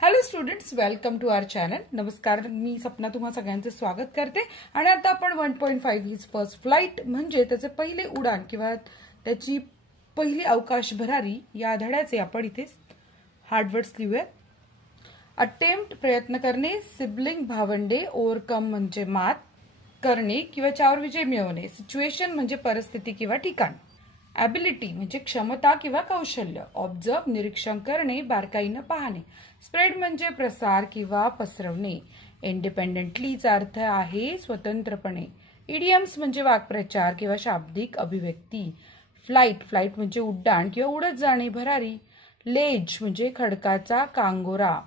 Hello students, welcome to our channel. नमस्कार, मी सपना तुम्हा सगळ्यांचं स्वागत करते. आणि आता आपण 1.5 हिज फर्स्ट फ्लाइट म्हणजे त्याचे पहिले उडान किंवा त्याची पहिली अवकाश भरारी या धड्याचे आपण इथे हार्डवर्ड्स लिहूया. अटेम्प्ट प्रयत्न करणे, सिबलिंग भावंडे, ओव्हरकम म्हणजे मात करणे किंवा त्यावर विजय मिळवणे, सिच्युएशन म्हणजे परिस्थिती किंवा ठिकाण, ॲबिलिटी म्हणजे क्षमता किंवा कौशल्य, ऑब्झर्व निरीक्षण करणे, बारकाईने पाहणे, स्प्रेड म्हणजे प्रसार किंवा पसरवणे, इंडिपेंडेंटलीचा अर्थ आहे स्वतंत्रपणे, इडियम्स म्हणजे वाक्प्रचार किंवा शाब्दिक अभिव्यक्ती, फ्लाइट म्हणजे उड्डाण किंवा उडत जाणे, भरारी, लेज म्हणजे खडकाचा कांगोरा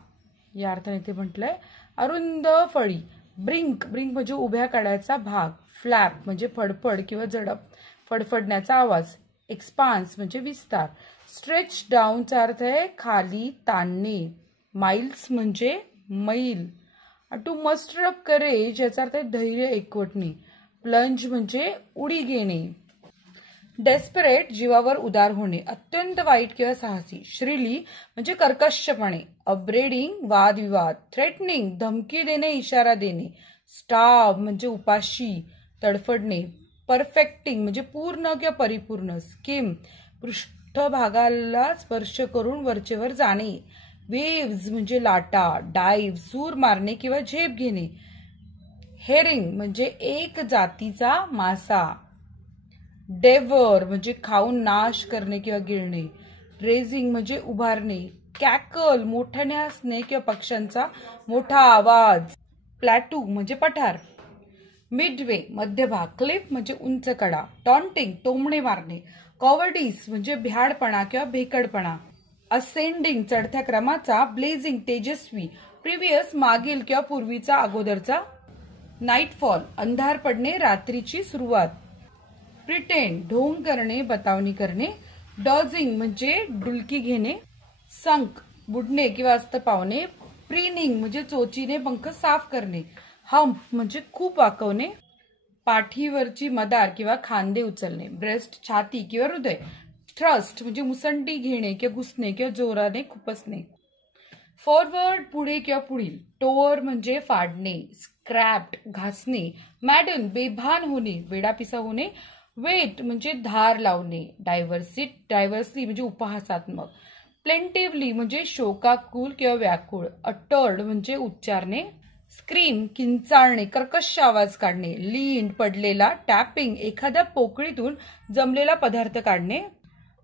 या अर्थाने ते म्हटलंय, अरुंद फळी, ब्रिंक म्हणजे उभ्या कड्याचा भाग, फ्लॅप म्हणजे फडफड किंवा झडप, फडफडण्याचा आवाज, एक्सपान्स म्हणजे विस्तार, स्ट्रेच डाऊनचा अर्थ आहे खाली ताणणे, माइल्स म्हणजे मैल, टू मस्टर अप करेज याचा अर्थ आहे धैर्य एकवटणे, प्लंज म्हणजे उडी घेणे, डेस्परेट जीवावर उदार होणे, अत्यंत वाईट किंवा साहसी, श्रीली म्हणजे कर्कशपणे, अपब्रेडिंग वादविवाद, थ्रेटनिंग धमकी देणे इशारा देणे, स्टार्व म्हणजे उपाशी तडफडणे, परफेक्टिंग म्हणजे पूर्ण किंवा परिपूर्ण, स्किम पृष्ठभागाला स्पर्श करून वरचेवर जाणे, वेव्ज म्हणजे लाटा, डाईव्ह सूर मारणे किंवा झेप घेणे, हेरिंग म्हणजे एक जातीचा मासा, डेव्हर म्हणजे खाऊन नाश करणे किंवा गिळणे, रेझिंग म्हणजे उभारणे, कॅकल मोठ्याने हसणे किंवा पक्ष्यांचा मोठा आवाज, प्लॅटू म्हणजे पठार, मिडवे मध्यभाग, क्लिफ म्हणजे उंच कडा, टॉन्टिंग टोमणे मारणे, कॉवर्डिस म्हणजे भ्याडपणा किंवा भेकडपणा, असेंडिंग चढत्या क्रमाचा, ब्लेझिंग तेजस्वी, प्रिव्हियस मागील किंवा पूर्वीचा अगोदरचा, नाईटफॉल अंधार पडणे रात्रीची सुरुवात, प्रिटेंड ढोंग करणे बतावणी करणे, डॉजिंग म्हणजे डुलकी घेणे, संक बुडणे किंवा अस्त पावणे, प्रीनिंग म्हणजे चोचीने पंख साफ करणे, हम्प म्हणजे खूप वाकवणे, पाठीवरची मदार किंवा खांदे उचलणे, ब्रेस्ट छाती किंवा हृदय, थ्रस्ट म्हणजे मुसंडी घेणे किंवा घुसणे किंवा जोराने खुपसणे, फॉरवर्ड पुढे किंवा पुढील, टोअर म्हणजे फाडणे, स्क्रॅप्ड घासणे, मॅडन बेभान होणे वेडापिसा होणे, वेट म्हणजे धार लावणे, डायव्हर्सली म्हणजे उपहासात्मक, प्लेंटिव्हली म्हणजे शोकाकुल किंवा व्याकुळ, अटर्ड म्हणजे उच्चारणे, स्क्रीम किंचाळणे कर्कश आवाज काढणे, लीन पडलेला, टॅपिंग एखाद्या पोकळीतून जमलेला पदार्थ काढणे,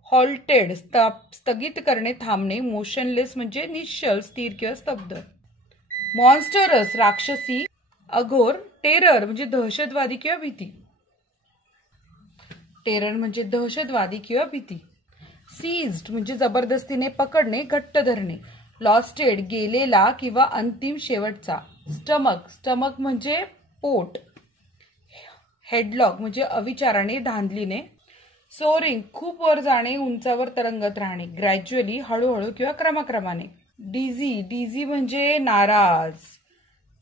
हॉल्टेड स्थगित करणे थांबणे, मोशनलेस म्हणजे निश्चल स्थिर किंवा स्तब्ध, मॉन्स्टरस राक्षसी अघोर, टेरर म्हणजे दहशतवादी किंवा भीती, टेरर म्हणजे दहशतवादी किंवा भीती, सीज्ड म्हणजे जबरदस्तीने पकडणे घट्ट धरणे, लॉस्टेड गेलेला किंवा अंतिम शेवटचा, स्टमक म्हणजे पोट, हेडलॉक म्हणजे अविचाराने धांदलीने, सोअरिंग खूप वर जाणे उंचावर तरंगत राहणे, ग्रॅज्युअली हळूहळू किंवा क्रमाक्रमाने, डिझी म्हणजे नाराज,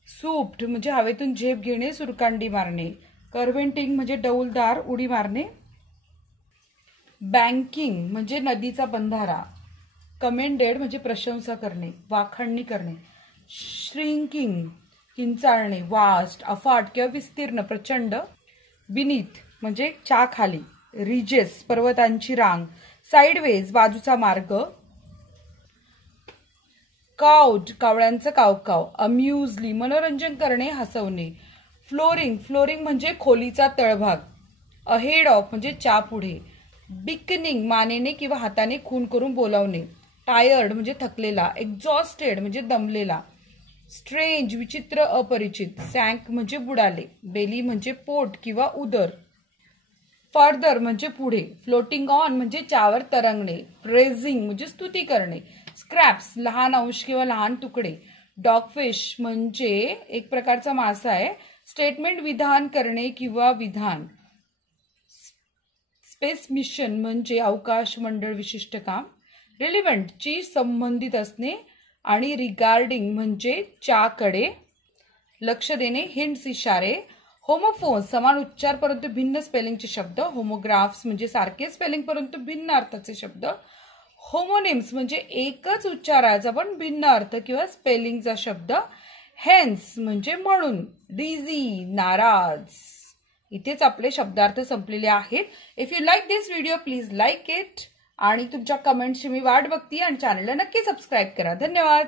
सूप्ड म्हणजे हवेतून झेप घेणे सुरकांडी मारणे, कर्व्हेंटिंग म्हणजे डौलदार उडी मारणे, बँकिंग म्हणजे नदीचा बंधारा, कमेंडेड म्हणजे प्रशंसा करणे वाखाणणी करणे, श्रिंकिंग किंचाळणे वास्ट अफाट किंवा विस्तीर्ण प्रचंड, बिनीथ म्हणजे च्या खाली, रिजेस पर्वतांची रांग, साइडवेज बाजूचा मार्ग, काउड कावळ्यांचं कावकाव, अम्युजली मनोरंजन करणे हसवणे, फ्लोरिंग म्हणजे खोलीचा तळभाग, अहेड ऑफ म्हणजे च्या पुढे, बिकनिंग मानेने किंवा हाताने खून करून बोलावणे, टायर्ड म्हणजे थकलेला, एक्झॉस्टेड म्हणजे दमलेला, स्ट्रेंज विचित्र अपरिचित, सँक म्हणजे बुडाले, बेली म्हणजे पोट किंवा उदर, फर्दर म्हणजे पुढे, फ्लोटिंग ऑन म्हणजे चावर तरंगणे, प्रेझिंग म्हणजे स्तुती करणे, स्क्रॅप्स लहान अंश किंवा लहान तुकडे, डॉगफिश म्हणजे एक प्रकारचा मासा आहे, स्टेटमेंट विधान करणे किंवा विधान, स्पेस मिशन म्हणजे अवकाश मंडळ विशिष्ट काम, रिलिव्हंट ची संबंधित असणे आणि रिगार्डिंग म्हणजे च्याकडे लक्ष देणे हिंट्स इशारे, होमोफोन्स समान उच्चार परंतु भिन्न स्पेलिंगचे शब्द, होमोग्राफ्स म्हणजे सारखे स्पेलिंग परंतु भिन्न अर्थाचे शब्द, होमोनिम्स म्हणजे एकच उच्चाराचा पण भिन्न अर्थ किंवा स्पेलिंगचा शब्द. हेन्स म्हणजे म्हणून. डिझी नाराज. इथेच आपले शब्दार्थ संपलेले आहेत. If you like this video please like it आणि तुमच्या कमेंट्सची मी वाट बघते आणि चॅनलला नक्की सबस्क्राईब करा. धन्यवाद.